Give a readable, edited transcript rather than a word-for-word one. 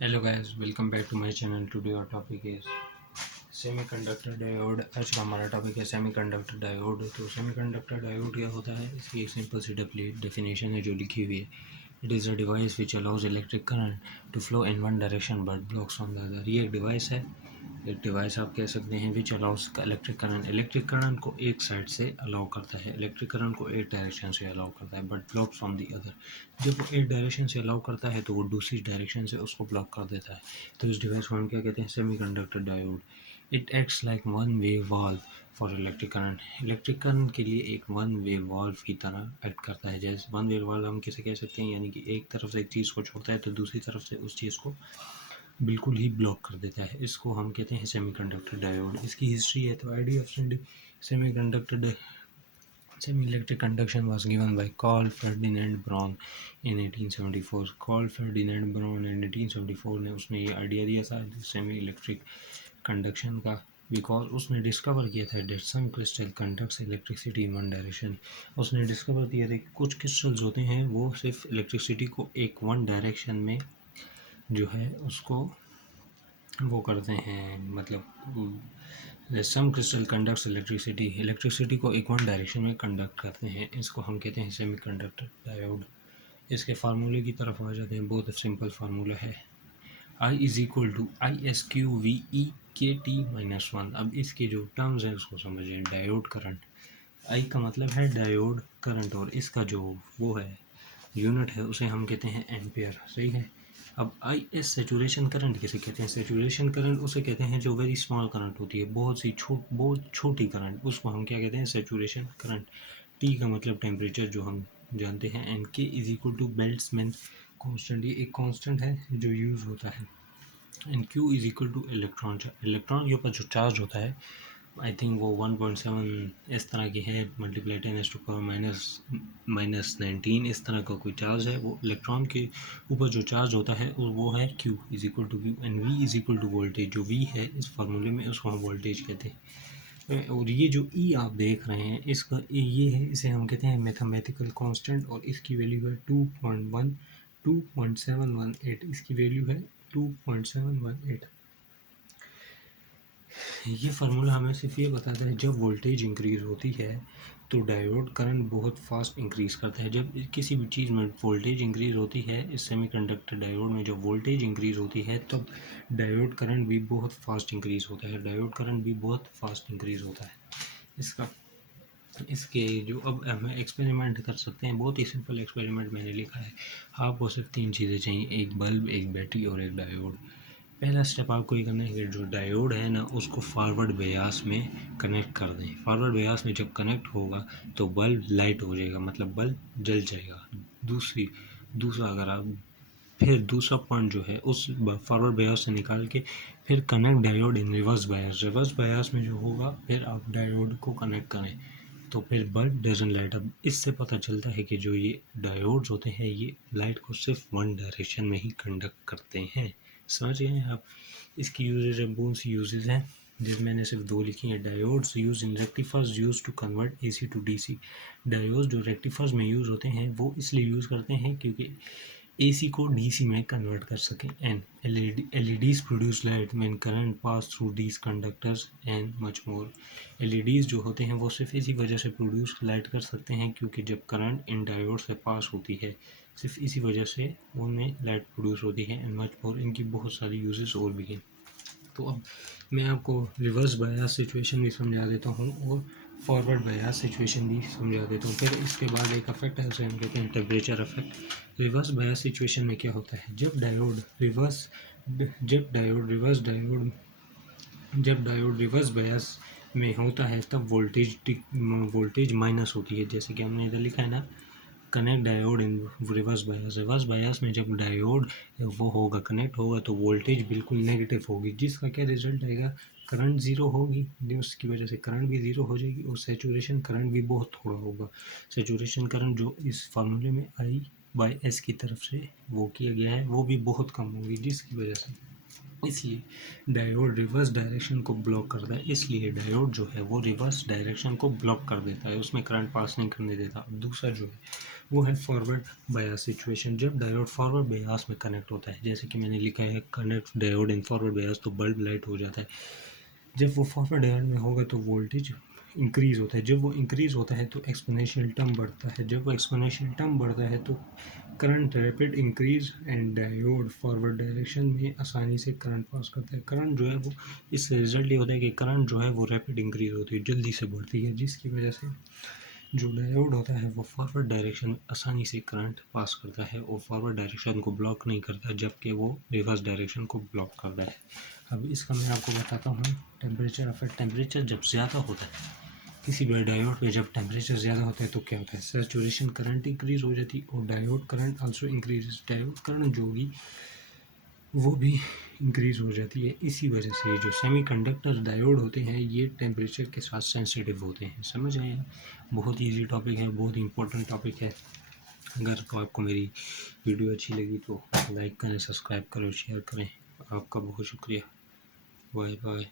Hello guys, welcome back to my channel. Today our topic is semiconductor diode. आज का हमारा topic है semiconductor diode. तो semiconductor diode क्या होता है, इसकी एक सिंपल सी डेफिनेशन है जो लिखी हुई है। It is a device which allows electric current to flow in one direction but blocks on the other. ये एक डिवाइस है, एक डिवाइस आप कह सकते हैं विच अलाउज इलेक्ट्रिक करंट को एक साइड से अलाउ करता है, इलेक्ट्रिक करंट को एक डायरेक्शन से अलाउ करता है, but blocks from the other. जब वो एक डायरेक्शन से अलाउ करता है तो वो दूसरी डायरेक्शन से उसको ब्लॉक कर देता है। तो इस डिवाइस को हम क्या कहते हैं, semiconductor diode. It acts like one way valve for electric current. Electric current के लिए एक वन वे वाल्व की तरह एक्ट करता है। जैसे वन वे वाल्व हम किसे कह सकते हैं, यानी कि एक तरफ से एक चीज़ को छोड़ता है तो दूसरी तरफ से उस चीज़ को बिल्कुल ही ब्लॉक कर देता है। इसको हम कहते हैं सेमीकंडक्टर डायोड। इसकी हिस्ट्री है तो idea of semiconductor semi electric conduction was given by Carl Ferdinand Braun in 1874। Carl Ferdinand Braun in 1874 ने उसने ये आइडिया दिया था सेमी इलेक्ट्रिक कंडक्शन का, बिकॉज उसने डिस्कवर किया था that some crystal conducts electricity in one direction. उसने डिस्कवर किया था कि कुछ क्रिस्टल्स होते हैं वो सिर्फ इलेक्ट्रिसिटी को एक वन डायरेक्शन में जो है उसको वो करते हैं, मतलब सम क्रिस्टल कंडक्ट्स इलेक्ट्रिसिटी को एक वन डायरेक्शन में कंडक्ट करते हैं। इसको हम कहते हैं सेमीकंडक्टर डायोड। इसके फार्मूले की तरफ आ जाते हैं। बहुत सिंपल फार्मूला है, I is equal to I S Q V E K T minus one. अब इसके जो टर्म्स हैं उसको समझें। डायोड करंट, आई का मतलब है डायोड करंट और इसका जो वो है यूनिट है उसे हम कहते हैं एम्पेयर, सही है। अब आई एस सेचुरेशन करंट किसे कहते हैं? सेचुरेशन करंट उसे कहते हैं जो वेरी स्मॉल करंट होती है, बहुत छोटी करंट, उसको हम क्या कहते हैं, सेचुरेशन करंट। टी का मतलब टेम्परेचर जो हम जानते हैं, एंड के इज इक्वल टू बेल्ट्समैन कांस्टेंट। ये एक कांस्टेंट है जो यूज़ होता है। And Q is equal two electron के ऊपर जो चार्ज होता है, आई थिंक वो 1.7 इस तरह की है, मल्टीप्लाई 10⁻⁻⁻⁻⁻⁻⁻⁻⁻⁻⁻⁻⁻⁻⁻⁻⁻⁻⁻⁻⁻⁻⁻ इस तरह का कोई चार्ज है। वो इलेक्ट्रॉन के ऊपर जो चार्ज होता है वो है Q is equal to Q, and V is equal to voltage. जो V है इस फार्मूले में उसको हम वोल्टेज कहते हैं। और ये जो E आप देख रहे हैं इसका ये है, इसे हम कहते हैं मैथमेटिकल कांस्टेंट, और इसकी वैल्यू है 2.718। इसकी वैल्यू है 2.718। ये फार्मूला हमें सिर्फ ये बताता है जब वोल्टेज इंक्रीज़ होती है तो डायोड करंट बहुत फास्ट इंक्रीज़ करता है। जब किसी भी चीज़ में वोल्टेज इंक्रीज़ होती है, इस सेमीकंडक्टर डायोड में जब वोल्टेज इंक्रीज़ होती है तब डायोड करंट भी बहुत फास्ट इंक्रीज़ होता है। डायोड करंट भी बहुत फास्ट इंक्रीज़ होता है इसका। इसके जो अब हम एक्सपेरिमेंट कर सकते हैं, बहुत ही सिंपल एक्सपेरिमेंट मैंने लिखा है। आपको सिर्फ 3 चीज़ें चाहिए, एक बल्ब, एक बैटरी और एक डायोड। पहला स्टेप आपको ये करना है कि जो डायोड है ना उसको फॉरवर्ड बायस में कनेक्ट कर दें। फॉरवर्ड बायस में जब कनेक्ट होगा तो बल्ब लाइट हो जाएगा, मतलब बल्ब जल जाएगा। दूसरा अगर आप फिर दूसरा पॉइंट जो है उस फॉरवर्ड बायस से निकाल के फिर connect diode in reverse bias. Reverse bias में जो होगा फिर आप डायोड को कनेक्ट करें तो फिर बल्ब डजन लाइट। अब इससे पता चलता है कि जो ये डायोड्स होते हैं ये लाइट को सिर्फ वन डायरेक्शन में ही कंडक्ट करते हैं। समझ गए हैं आप? इसकी यूजेज बहुत सी यूजेज हैं जिसमें मैंने सिर्फ 2 लिखी हैं। Diodes use in rectifiers use to convert AC to DC. Diodes जो रेक्टिफायर्स में यूज़ होते हैं वो इसलिए यूज़ करते हैं क्योंकि एसी को डीसी में कन्वर्ट कर सकें। And LEDs produce light when current pass through these conductors and much more. LEDs जो होते हैं वो सिर्फ इसी वजह से प्रोड्यूस लाइट कर सकते हैं क्योंकि जब करंट इन डायोड से पास होती है, सिर्फ इसी वजह से उनमें लाइट प्रोड्यूस होती है। एंड मच मोर, इनकी बहुत सारी यूजेस और भी हैं। तो अब मैं आपको रिवर्स बायस सिचुएशन भी समझा देता हूँ और फॉरवर्ड बायस सिचुएशन भी समझा देता हूँ। फिर इसके बाद एक इफेक्ट है उसे हम कहते हैं temperature effect. Reverse bias situation में क्या होता है, जब डायोड रिवर्स बायस में होता है तब वोल्टेज माइनस होती है। जैसे कि हमने इधर लिखा है ना, connect diode in reverse bias. Reverse bias में जब डायोड वो होगा कनेक्ट होगा तो वोल्टेज बिल्कुल नेगेटिव होगी, जिसका क्या रिजल्ट आएगा, करंट ज़ीरो होगी। उसकी वजह से करंट भी ज़ीरो हो जाएगी और सेचुरेशन करंट भी बहुत थोड़ा होगा। सेचुरेशन करंट जो इस फार्मूले में I/S की तरफ से वो किया गया है वो भी बहुत कम होगी, जिसकी वजह से इसलिए डायोड रिवर्स डायरेक्शन को ब्लॉक करता है, इसलिए डायोड जो है वो रिवर्स डायरेक्शन को ब्लॉक कर देता है, उसमें करंट पास नहीं करने देता। दूसरा जो है वो है फॉरवर्ड बायस सिचुएशन। जब डायोड फॉरवर्ड बायस में कनेक्ट होता है, जैसे कि मैंने लिखा है connect diode in forward bias, तो बल्ब लाइट हो जाता है। जब वो फॉरवर्ड डायोड में होगा तो वोल्टेज इंक्रीज़ होता है। जब वो इंक्रीज़ होता है तो एक्सपोनेंशियल टर्म बढ़ता है। जब वो एक्सपोनेंशियल टर्म बढ़ता है तो current rapid increase and diode forward direction में आसानी से करंट पास करता है। करंट जो है वो, इससे रिजल्ट ये होता है कि करंट जो है वो रैपिड इंक्रीज होती है, जल्दी से बढ़ती है, जिसकी वजह से जो डायोड होता है वो फॉरवर्ड डायरेक्शन में आसानी से करंट पास करता है और फॉरवर्ड डायरेक्शन को ब्लॉक नहीं करता, जबकि वो रिवर्स डायरेक्शन को ब्लॉक करता है। अब इसका मैं आपको बताता हूँ टेम्परेचर अफेक्ट। टेम्परेचर जब ज़्यादा होता है किसी भी डायोड पे, जब टेम्परेचर ज़्यादा होता है तो क्या होता है, सैचुरेशन करंट इंक्रीज हो जाती है और diode current also increase. Diode current जो होगी वो भी इंक्रीज हो जाती है। इसी वजह से जो सेमीकंडक्टर डायोड होते हैं ये टेम्परेचर के साथ सेंसिटिव होते हैं। समझ आए? बहुत ईजी टॉपिक है, बहुत इंपॉर्टेंट टॉपिक है। अगर तो आपको मेरी वीडियो अच्छी लगी तो लाइक करें, सब्सक्राइब करें, शेयर करें। आपका बहुत शुक्रिया। Bye bye.